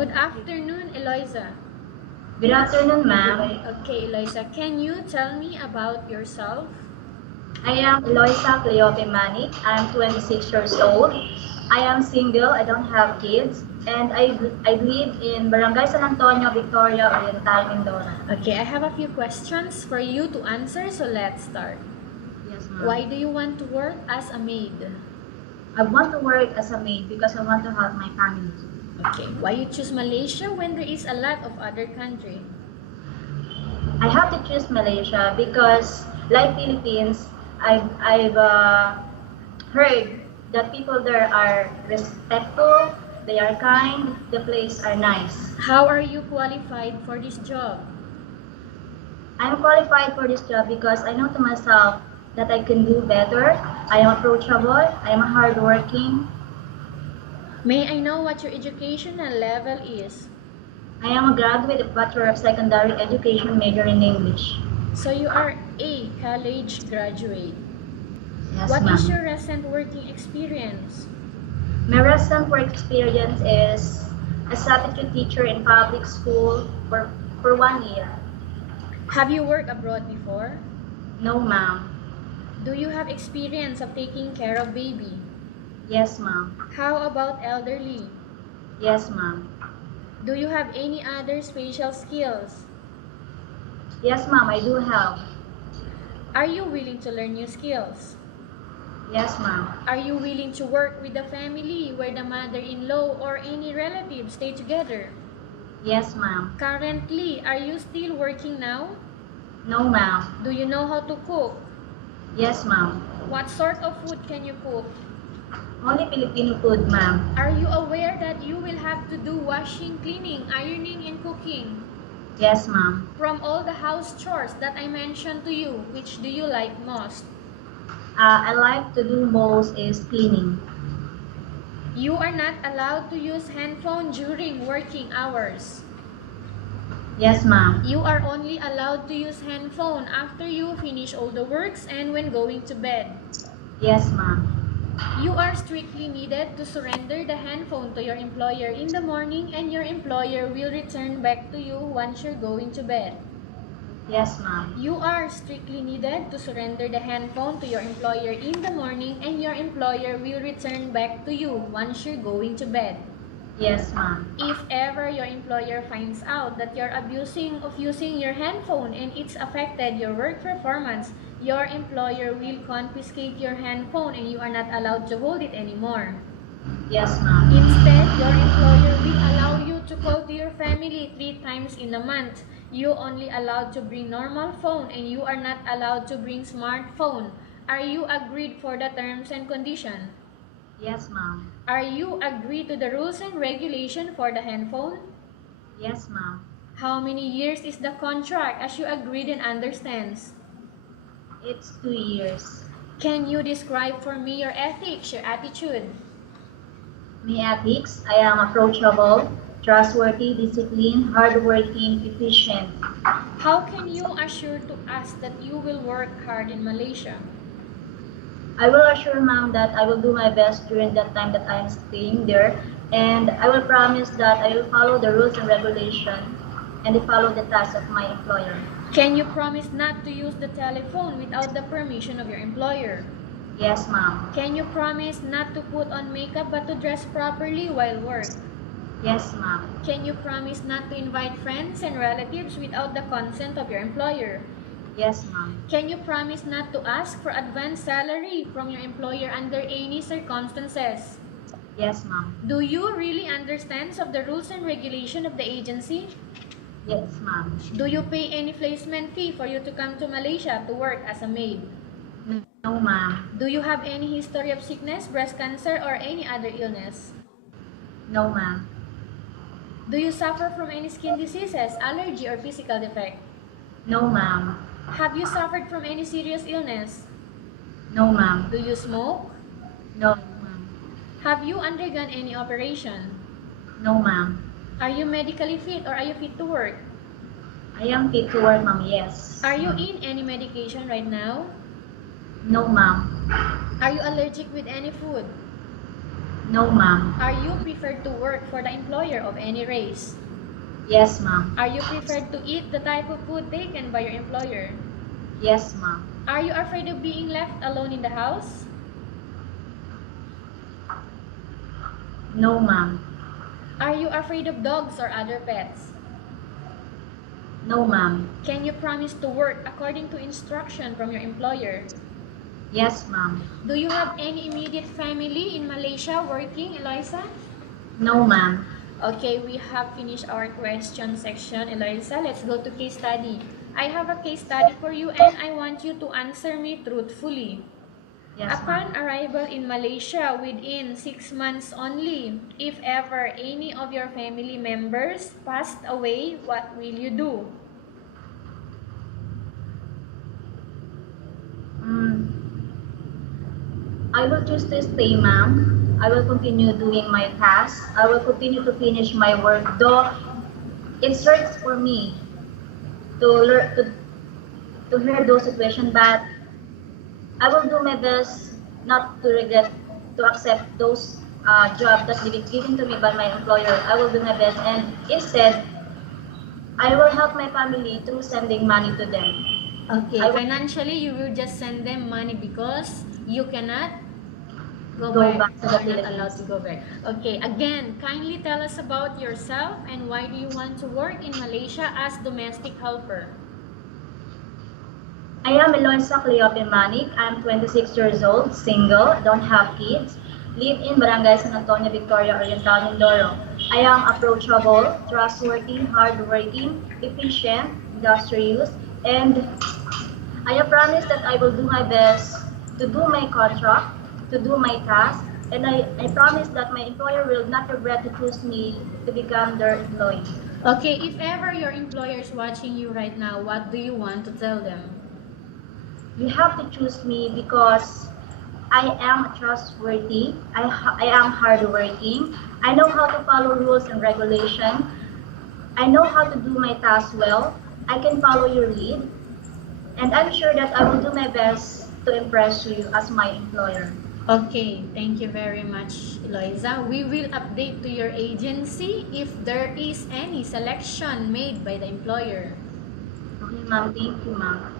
Good afternoon, Eloiza. Good afternoon, ma'am. Okay, Eloiza, can you tell me about yourself? I am Eloiza Manic. I'm 26 years old. I am single. I don't have kids. And I live in Barangay San Antonio, Victoria, Oriental, Mindoro. Okay, I have a few questions for you to answer, so let's start. Yes, ma'am. Why do you want to work as a maid? I want to work as a maid because I want to help my family. Okay, why you choose Malaysia when there is a lot of other country? I have to choose Malaysia because, like Philippines, I've heard that people there are respectful, they are kind, the place are nice. How are you qualified for this job? I'm qualified for this job because I know to myself that I can do better. I am approachable, I am hardworking. May I know what your educational level is? I am a graduate of Bachelor of Secondary Education major in English. So you are a college graduate. Yes, What ma'am. is your recent working experience? My recent work experience is a substitute teacher in public school for 1 year. Have you worked abroad before? No, ma'am. Do you have experience of taking care of baby? Yes, ma'am. How about elderly? Yes, ma'am. Do you have any other special skills? Yes, ma'am, I do have. Are you willing to learn new skills? Yes, ma'am. Are you willing to work with the family where the mother-in-law or any relatives stay together? Yes, ma'am. Currently, are you still working now? No, ma'am. Do you know how to cook? Yes, ma'am. What sort of food can you cook? Only Filipino food, ma'am. Are you aware that you will have to do washing, cleaning, ironing, and cooking? Yes, ma'am. From all the house chores that I mentioned to you, which do you like most? I like to do most is cleaning. You are not allowed to use handphone during working hours. Yes, ma'am. You are only allowed to use handphone after you finish all the works and when going to bed. Yes, ma'am. You are strictly needed to surrender the handphone to your employer in the morning, and your employer will return back to you once you're going to bed. Yes, ma'am. You are strictly needed to surrender the handphone to your employer in the morning, and your employer will return back to you once you're going to bed. Yes, ma'am. If ever your employer finds out that you're abusing of using your handphone and it's affected your work performance, your employer will confiscate your handphone and you are not allowed to hold it anymore. Yes, ma'am. Instead, your employer will allow you to call to your family 3 times in a month. You only allowed to bring normal phone and you are not allowed to bring smartphone. Are you agreed for the terms and condition? Yes, ma'am. Are you agreed to the rules and regulation for the handphone? Yes, ma'am. How many years is the contract as you agreed and understands? It's 2 years. Can you describe for me your ethics, your attitude? My ethics, I am approachable, trustworthy, disciplined, hardworking, efficient. How can you assure to us that you will work hard in Malaysia? I will assure ma'am that I will do my best during that time that I am staying there, and I will promise that I will follow the rules and regulations and follow the tasks of my employer. Can you promise not to use the telephone without the permission of your employer? Yes, ma'am. Can you promise not to put on makeup but to dress properly while work? Yes, ma'am. Can you promise not to invite friends and relatives without the consent of your employer? Yes, ma'am. Can you promise not to ask for advance salary from your employer under any circumstances? Yes, ma'am. Do you really understand of the rules and regulation of the agency? Yes, ma'am. Do you pay any placement fee for you to come to Malaysia to work as a maid? No, ma'am. Do you have any history of sickness, breast cancer, or any other illness? No, ma'am. Do you suffer from any skin diseases, allergy, or physical defect? No, ma'am. Have you suffered from any serious illness? No, ma'am. Do you smoke? No, ma'am. Have you undergone any operation? No, ma'am. Are you medically fit or are you fit to work? I am fit to work, ma'am, yes. Are you in any medication right now? No, ma'am. Are you allergic with any food? No, ma'am. Are you preferred to work for the employer of any race? Yes, ma'am. Are you preferred to eat the type of food taken by your employer? Yes, ma'am. Are you afraid of being left alone in the house? No, ma'am. Are you afraid of dogs or other pets? No, ma'am. Can you promise to work according to instruction from your employer? Yes, ma'am. Do you have any immediate family in Malaysia working, Eloiza? No, ma'am. Okay, we have finished our question section, Eloiza. Let's go to case study. I have a case study for you and I want you to answer me truthfully. Yes, Upon ma'am. arrival in Malaysia within 6 months only, if ever any of your family members passed away, what will you do? I will choose to stay, ma'am. I will continue doing my tasks. I will continue to finish my work, though it hurts for me to learn to hear those situations, but I will do my best not to regret to accept those jobs that will be given to me by my employer. I will do my best, and instead, I will help my family through sending money to them. Okay, I will financially, you will just send them money because you cannot go go back. back So to the you're not allowed Philippines. to go back. Okay, again, kindly tell us about yourself and why do you want to work in Malaysia as domestic helper? I am Eloiza Manic. I'm 26 years old, single, don't have kids, live in Barangay San Antonio, Victoria Oriental, Mindoro. I am approachable, trustworthy, hardworking, efficient, industrious, and I have promised that I will do my best to do my contract, to do my task, and I promise that my employer will not regret to choose me to become their employee. Okay, if ever your employer is watching you right now, what do you want to tell them? You have to choose me because I am trustworthy, I am hardworking, I know how to follow rules and regulation, I know how to do my tasks well, I can follow your lead, and I'm sure that I will do my best to impress you as my employer. Okay, thank you very much, Eloiza. We will update to your agency if there is any selection made by the employer. Okay, ma'am. Thank you, ma'am.